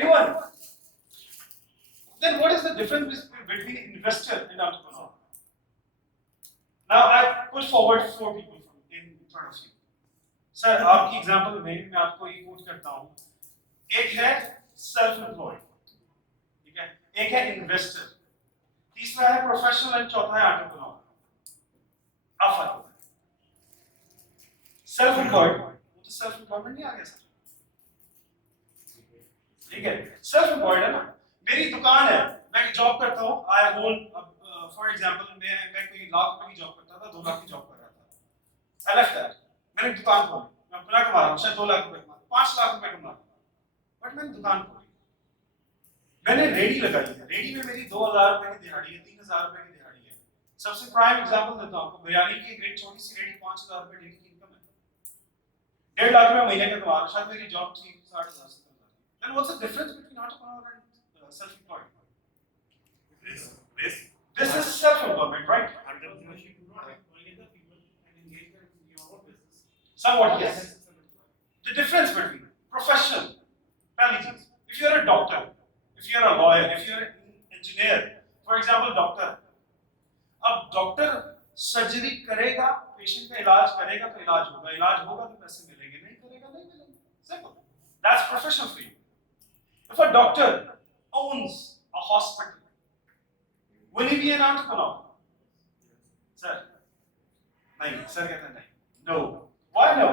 Anyone? Then what is the difference between investor and entrepreneur? Now I put forward 4 people in front of you. Sir, आपकी एग्जांपल में मैं आपको ये कोट करता हूँ. एक है सेल्फ एम्प्लॉयड, ठीक है, एक है इन्वेस्टर, तीसरा है प्रोफेशनल एंड चौथा है एंटरप्रेन्योर. अब फर्क होता है. सेल्फ एम्प्लॉयड वो तो सेल्फ एम्प्लॉयमेंट नहीं आ गया सर, ठीक है. सेल्फ एम्प्लॉयड है ना, मेरी दुकान है, मैं जॉब करता हूँ. आई होल्ड फॉर एग्जांपल मैं कोई लाख रुपए की जॉब करता था, 2 लाख की जॉब कर रहा था. आई लेफ्ट दैट, मैंने दुकान खोली, मैं अपना कमा रहा हूँ, शायद 2 लाख रुपए कमा, 5 लाख रुपए कमा, बट मैंने दुकान खोली, मैंने रेडी लगाई है. रेडी में मेरी 2000 रुपए की दिहाड़ी है, 3000 रुपए की दिहाड़ी है. सबसे प्राइम एग्जांपल देता हूँ आपको, बिरयानी की एक छोटी सी रेडी 5000 रुपए डेली की इनकम है. 1.5 लाख में महीने का कमा रहा हूँ, शायद मेरी जॉब थी 60,000 से. Then what's the difference between entrepreneur and self-employed? This is self-employment, right? Entrepreneurship do not employ the people and engage them in your own business. Somewhat, yes. The difference between professional, if you're a doctor, if you're a lawyer, if you're an engineer, for example, doctor. अब doctor surgery करेगा, पेशेंट का इलाज करेगा तो इलाज होगा तो पैसे मिलेंगे, नहीं करेगा नहीं मिलेंगे. Simple. That's professional for you. If a doctor owns a hospital, will he be an entrepreneur? Sir, nahin. Sir कहते हैं नहीं. No. Why no?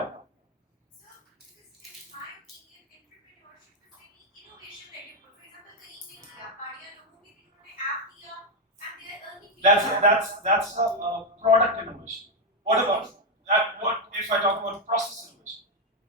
Sir, because in my opinion, entrepreneurship is any innovation that you put. For example, कहीं भी किया, पहाड़ियाँ लोगों के लिए उन्होंने app दिया, and they are earning. That's a product innovation. What about that? What if I talk about process innovation?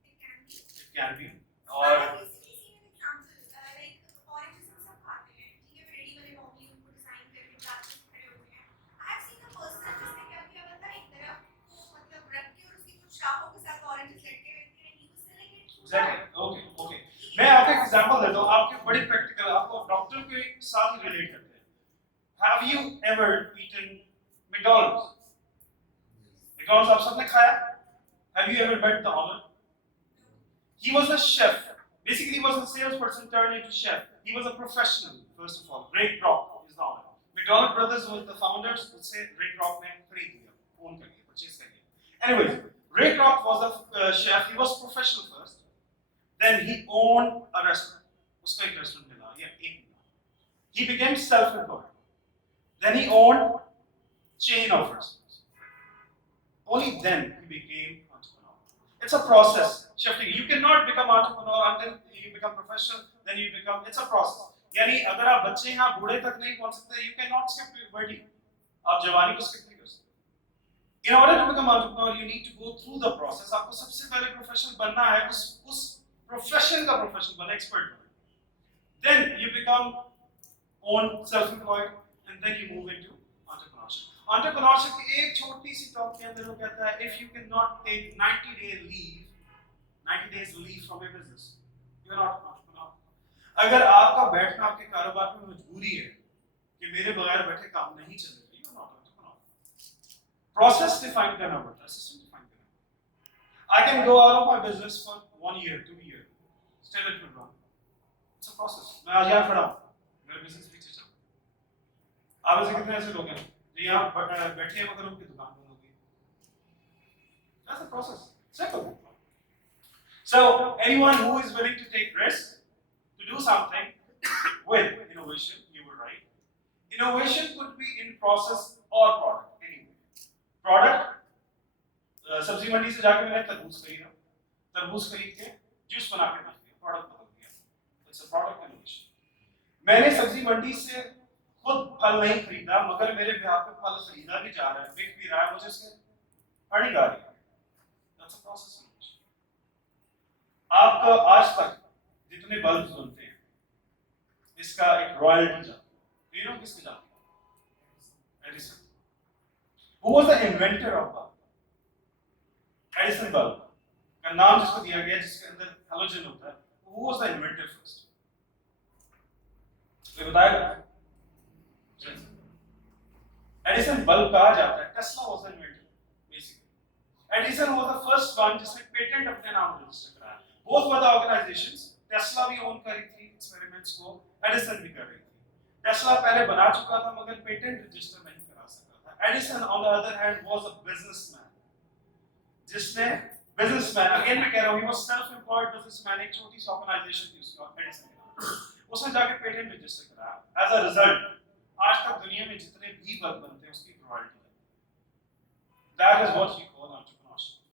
It can be. It can be. I Or have recently seen an example, like oranges हम सब खाते हैं, ठीक है, ready वाले normally उनको design करके plastic खड़े होते हैं. I have seen a person जिसने क्या किया बंदा एक तरफ को मतलब रख के और उसकी कुछ शाखों के साथ oranges लटके हुए थे, and he was selling it through that. exactly. Okay. मैं आपको एक एग्जांपल देता हूँ, आपके बड़ी प्रैक्टिकल, आपको डॉक्टर के साथ रिलेट करते हैं. Have you ever eaten McDonald's? McDonald's आप सबने खाया? Have you ever met the owner? He was a chef. Basically, he was a salesperson turned into chef. He was a professional, first of all. Ray Kroc is the owner. McDonald brothers was the founders. उससे Ray Kroc ने खरीद लिया, own कर लिया, purchase कर लिया. Anyways, Ray Kroc was a chef. He was professional first. Then he owned a restaurant. उसका एक restaurant मिला, या एक मिला. He became self-employed. Then he owned chain of restaurants. Only then he became entrepreneur. It's a process. Shifting. You cannot become entrepreneur until you become professional. Then you become. It's a process. यानी अगर आप बच्चे हैं, आप बूढ़े तक नहीं पहुंच सकते. You cannot skip puberty. आप जवानी को skip नहीं कर सकते. In order to become entrepreneur, you need to go through the process. आपको सबसे पहले professional बनना है. उस profession का professional बनना, expert बनना. Then you become own self-employed, and then you move into entrepreneurship. Entrepreneurship की एक छोटी सी टॉप के अंदर वो कहता है, if you cannot take 90 days leave from your business, you are not an entrepreneur. अगर आपका बैठना आपके कारोबार में मजबूरी है कि मेरे बगैर बैठे काम नहीं चलेगा, you are not an entrepreneur. Process define करना पड़ता है, system define करना पड़ता है. I can go out of my business for 1 year, 2 years, still it will run. It's a process. मैं आज यहाँ खड़ा हूँ, मेरा business पीछे चल रहा है. आप ऐसे कितने ऐसे लोग हैं जो यहाँ बैठे हैं मगर उनकी दुकान बंद हो गई? That's the process. Simple. So anyone who is willing to take risks to do something with innovation, you were right. Innovation could be in process or product. Anyway, product. सब्जी मंडी से जाके मैंने तरबूज खरीदा, तरबूज खरीद के जूस बना के बेच दिया, प्रोडक्ट बदल गया. It's a product innovation. मैंने सब्जी मंडी से खुद फल नहीं खरीदा, मगर मेरे ब्याह पे फल खरीदा भी जा रहा है, बिक भी रहा है, मुझे उससे अर्निंग आ रही है. That's a process innovation. आपका आज तक जितने बल्ब बनते हैं, इसका एक रॉयल्टी जाती है. You know किसकी जाती है? Edison. Who was the inventor of bulb? Edison bulb का नाम जिसको दिया गया, जिसके अंदर हैलोजन होता है. Who was the inventor first? कोई बताएगा? एडिसन बल्ब कहा जाता है. Tesla was the inventor basically. Edison was the first one जिसने पेटेंट अपने नाम रजिस्टर कराया. Both were the organizations. Tesla भी ओन करी थी, एक्सपेरिमेंट्स को एडिसन भी कर रही थी। टेस्ला पहले बना चुका था मगर पेटेंट रजिस्टर नहीं करा सका था। Edison on the other hand was a businessman, जिसने बिजनेसमैन, अगेन मैं कह रहा हूं, he was self employed businessman, एक छोटी सी ऑर्गेनाइजेशन थी उसकी एडिसन के नाम। उसने जाके पेटेंट रजिस्टर कराया। एज अ रिजल्ट आज तक दुनिया में जितने भी बल्ब बनते हैं उसकी रॉयल्टी है। That is what